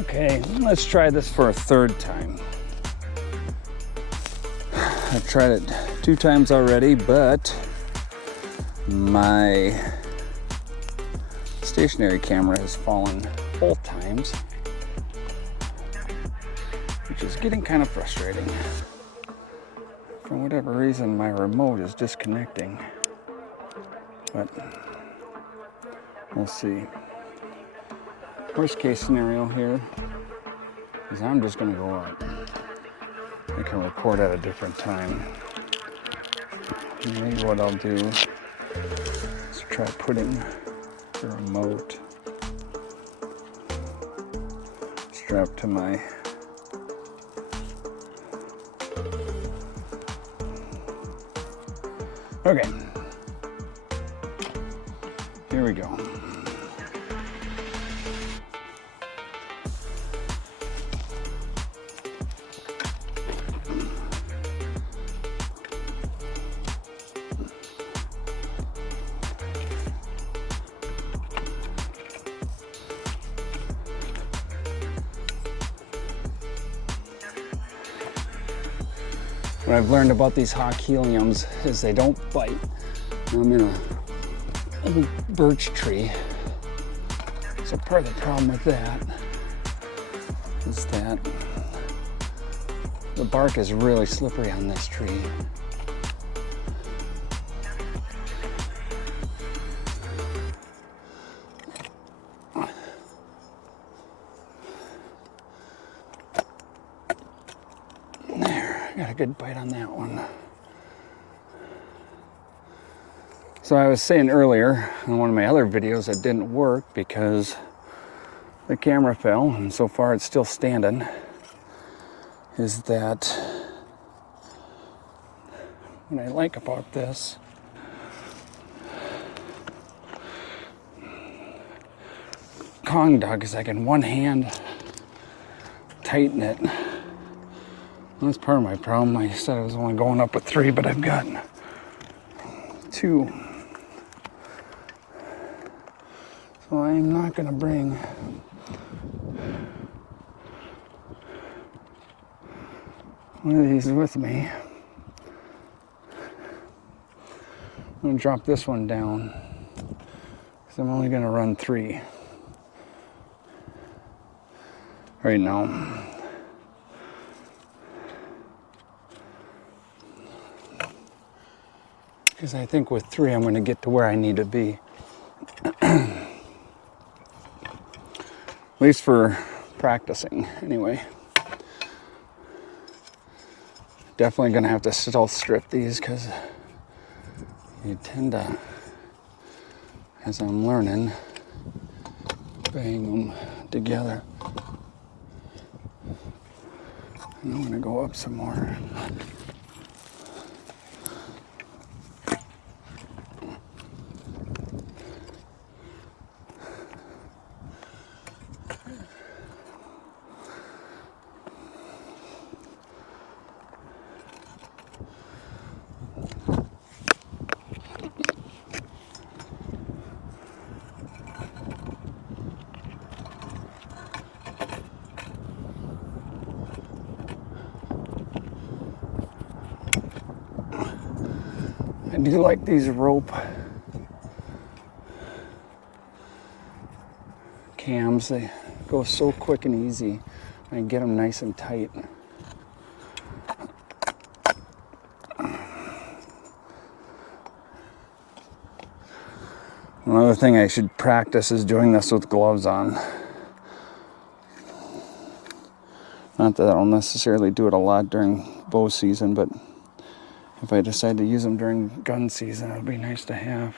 Okay, let's try this for a third time. I've tried it 2 times already, but my stationary camera has fallen both times, which is getting kind of frustrating. For whatever reason, my remote is disconnecting, but we'll see. Worst case scenario here is I'm just gonna go up. I can record at a different time. Maybe what I'll do is try putting the remote strapped to my okay. Here we go. What I've learned about these Hawke Heliums is they don't bite. I'm in a old birch tree. So part of the problem with that is that the bark is really slippery on this tree. Got a good bite on that one. So I was saying earlier in one of my other videos that didn't work because the camera fell, and so far it's still standing, is that what I like about this Kong dog is I can one hand tighten it. That's part of my problem. I said I was only going up with 3, but I've got 2. So I'm not going to bring one of these with me. I'm going to drop this one down because I'm only going to run 3 right now. Because I think with 3 I'm going to get to where I need to be. At least for practicing, anyway. Definitely going to have to stealth strip these because you tend to, as I'm learning, bang them together. And I'm going to go up some more. I do like these rope cams. They go so quick and easy. I can get them nice and tight. Another thing I should practice is doing this with gloves on. Not that I'll necessarily do it a lot during bow season, but if I decide to use them during gun season, it'll be nice to have.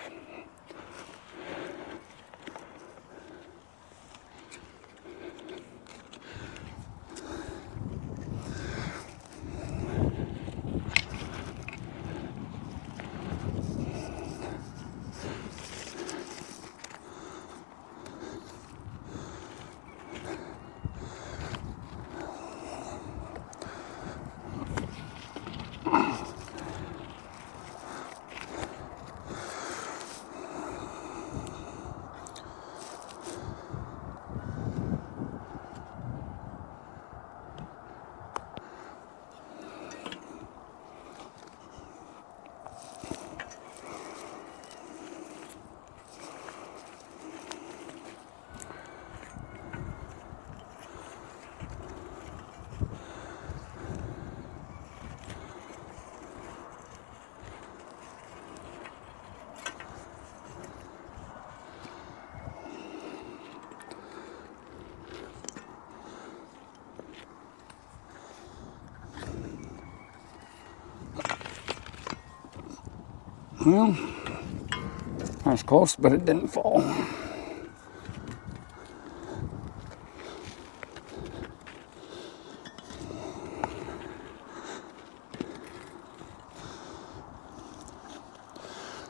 Well, I was close, but it didn't fall.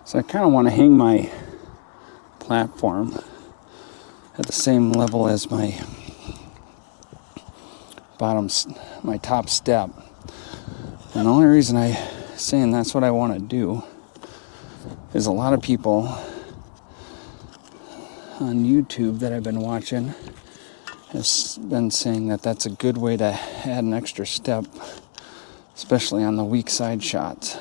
So I kind of want to hang my platform at the same level as my my top step. And the only reason I'm saying that's what I want to do is a lot of people on YouTube that I've been watching have been saying that that's a good way to add an extra step, especially on the weak side shots.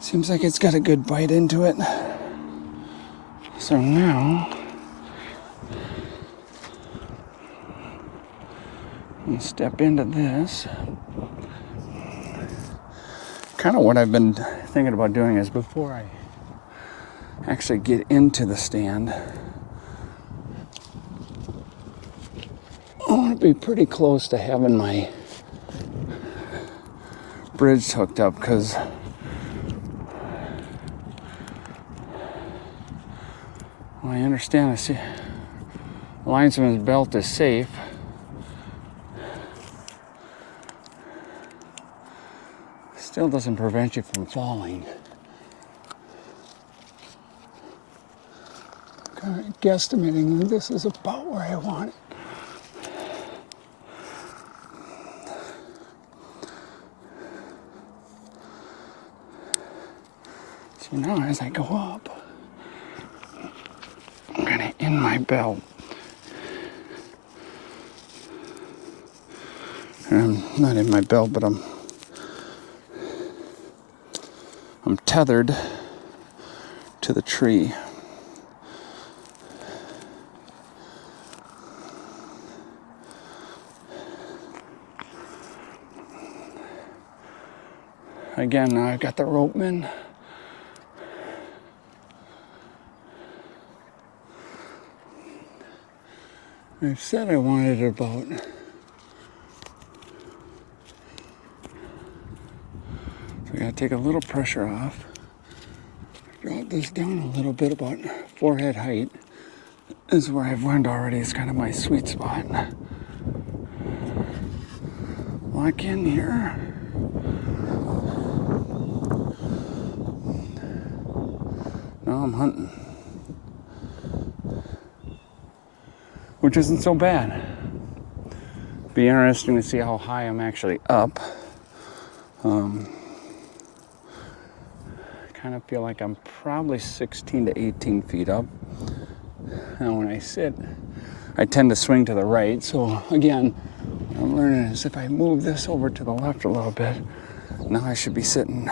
Seems like it's got a good bite into it. So now, I'm going to step into this. Kind of what I've been thinking about doing is before I actually get into the stand, I want to be pretty close to having my bridge hooked up, because I understand, I see the linesman's belt is safe. Still doesn't prevent you from falling. Kind of guesstimating that this is about where I want it. So now as I go up, I'm kind of in my belt. And I'm not in my belt, but I'm tethered to the tree. Again, now I've got the ropeman. I said I wanted it about so I gotta take a little pressure off. Drop this down a little bit, about forehead height. This is where I've learned already is kind of my sweet spot. Lock in here. Now I'm hunting, which isn't so bad. Be interesting to see how high I'm actually up. Kind of feel like I'm probably 16 to 18 feet up. Now when I sit, I tend to swing to the right. So again, what I'm learning is if I move this over to the left a little bit, now I should be sitting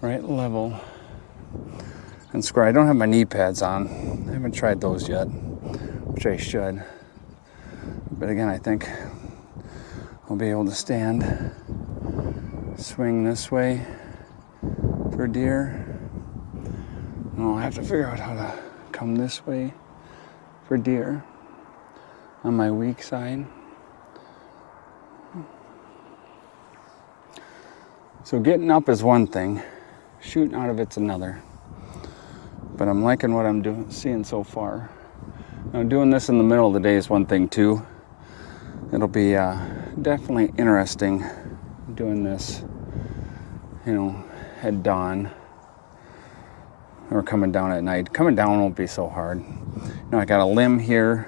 right level and square. I don't have my knee pads on. I haven't tried those yet, which I should. But again, I think I'll be able to stand, swing this way for deer. And I'll have to figure out how to come this way for deer on my weak side. So getting up is one thing, shooting out of it's another. But I'm liking what I'm seeing so far. Now doing this in the middle of the day is one thing too. It'll be definitely interesting doing this, at dawn or coming down at night. Coming down won't be so hard. I got a limb here,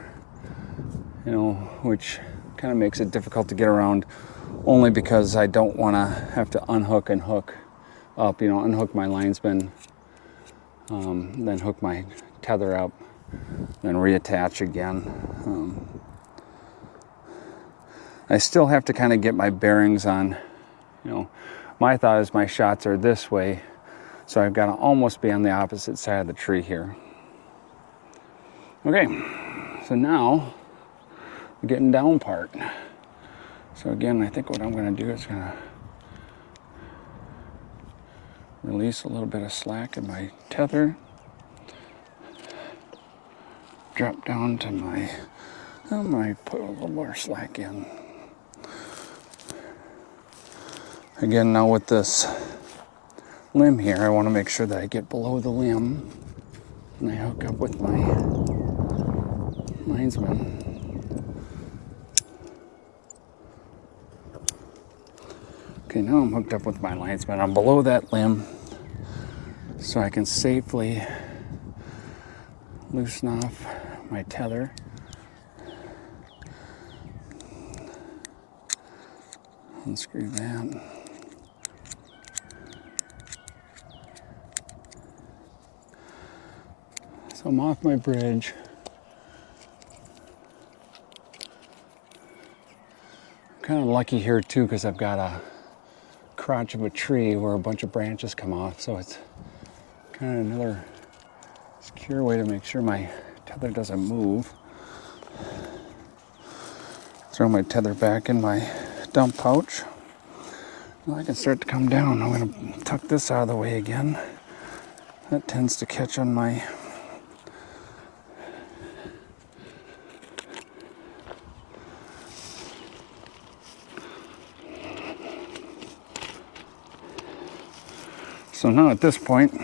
which kind of makes it difficult to get around, only because I don't want to have to unhook and hook up, unhook my linesman, then hook my tether up then reattach again. I still have to kind of get my bearings on, my thought is my shots are this way, so I've got to almost be on the opposite side of the tree here. Okay, so now we're getting down part. So again, I think what I'm going to do is going to release a little bit of slack in my tether, drop down to I might put a little more slack in. Again, now with this limb here, I want to make sure that I get below the limb and I hook up with my linesman. Okay, now I'm hooked up with my linesman. I'm below that limb so I can safely loosen off my tether. Unscrew that. So I'm off my bridge. I'm kind of lucky here too because I've got a crotch of a tree where a bunch of branches come off, so it's kind of another secure way to make sure my tether doesn't move. Throw my tether back in my dump pouch. Now I can start to come down. I'm going to tuck this out of the way again. That tends to catch on my So now at this point,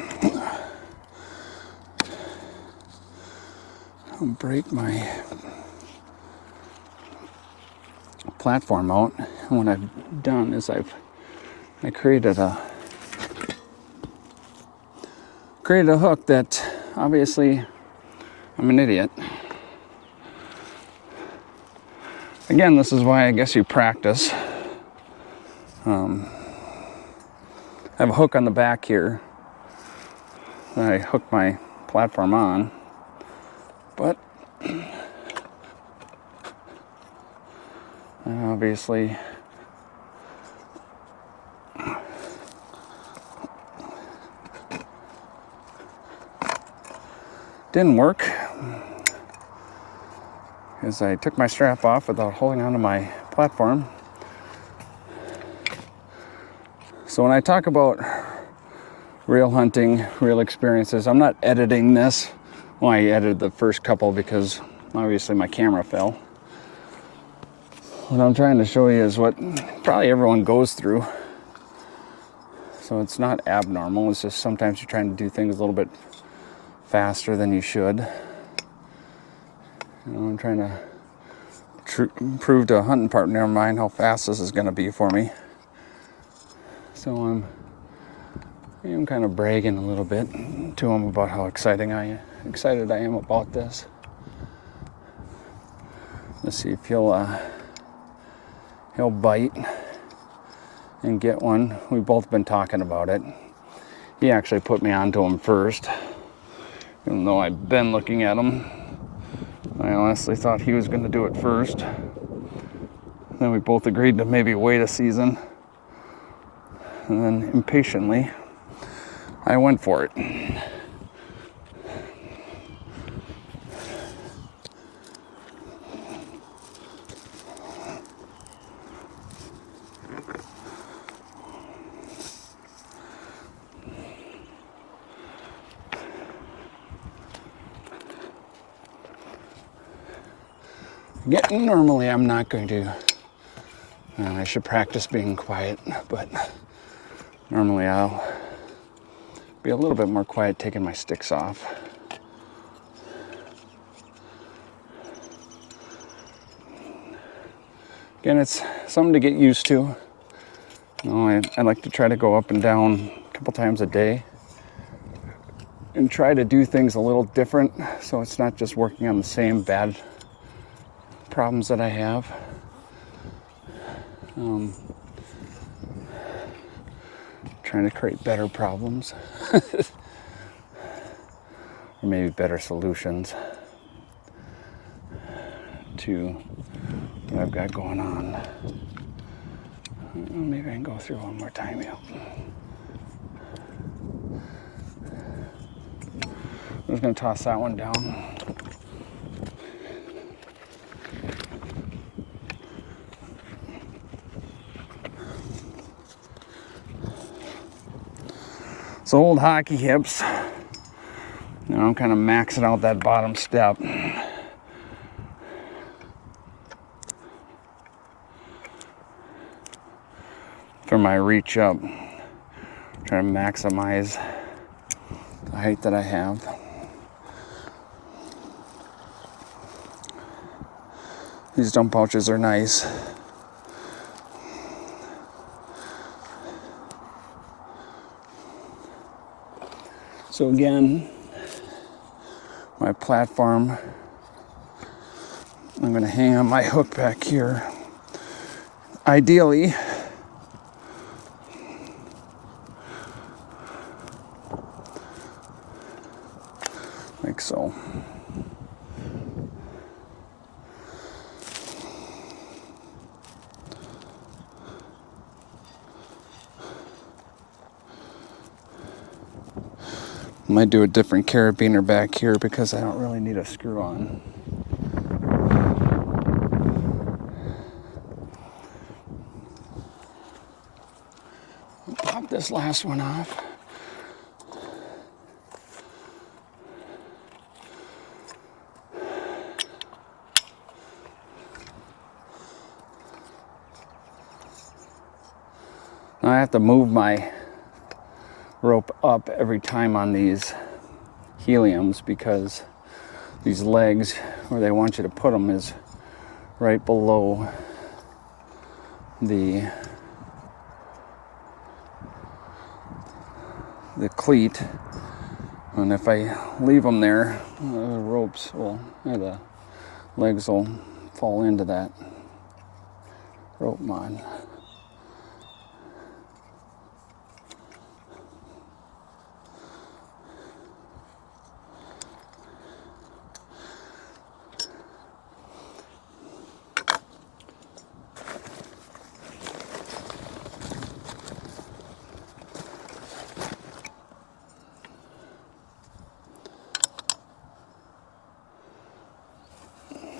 I'll break my platform out. And what I've done is I created a hook that obviously I'm an idiot. Again, this is why I guess you practice. I have a hook on the back here that I hook my platform on, but obviously didn't work because I took my strap off without holding onto my platform. So when I talk about real hunting, real experiences, I'm not editing this. Well, I edited the first couple because obviously my camera fell. What I'm trying to show you is what probably everyone goes through. So it's not abnormal, it's just sometimes you're trying to do things a little bit faster than you should. I'm trying to prove to a hunting partner of mine how fast this is going to be for me. So I am kind of bragging a little bit to him about how excited I am about this. Let's see if he'll bite and get one. We've both been talking about it. He actually put me onto him first, even though I've been looking at him. I honestly thought he was going to do it first. Then we both agreed to maybe wait a season. And then impatiently, I went for it. Normally I'm not going to, I should practice being quiet, but normally I'll be a little bit more quiet taking my sticks off. Again, it's something to get used to. I like to try to go up and down a couple times a day and try to do things a little different so it's not just working on the same bad problems that I have. Trying to create better problems or maybe better solutions. to what I've got going on. Maybe I can go through one more time. Yeah. I'm just going to toss that one down. So old hockey hips. Now I'm kind of maxing out that bottom step. For my reach up. Trying to maximize the height that I have. These dump pouches are nice. So again, my platform, I'm going to hang on my hook back here. Ideally, like so. I might do a different carabiner back here because I don't really need a screw on. Pop this last one off. Now I have to move my rope up every time on these heliums because these legs where they want you to put them is right below the cleat, and if I leave them there, the ropes will, or the legs will fall into that rope mod.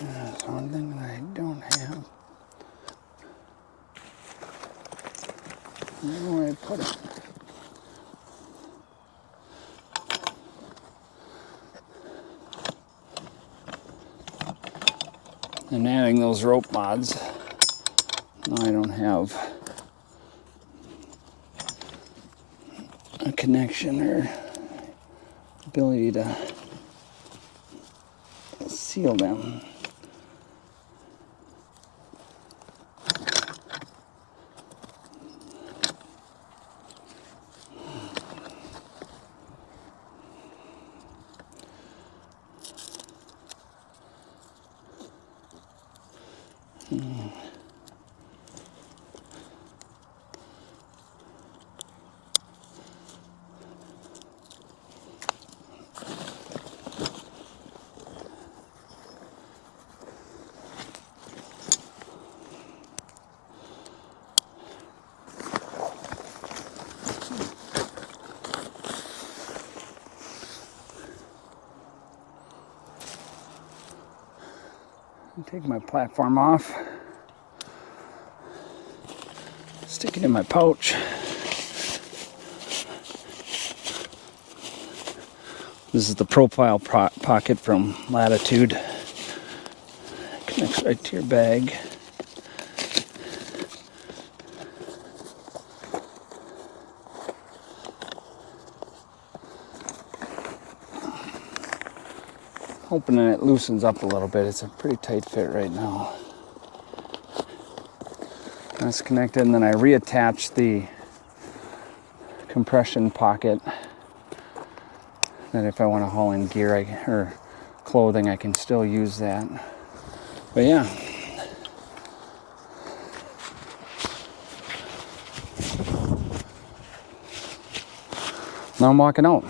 That's one thing that I don't have. I don't know where I put it. And adding those rope mods, now I don't have a connection or ability to seal them. Take my platform off, stick it in my pouch. This is the profile pocket from Latitude. Connects right to your bag. Hoping that it loosens up a little bit. It's a pretty tight fit right now. That's connected, and then I reattach the compression pocket that if I want to haul in gear or clothing, I can still use that. But yeah. Now I'm walking out.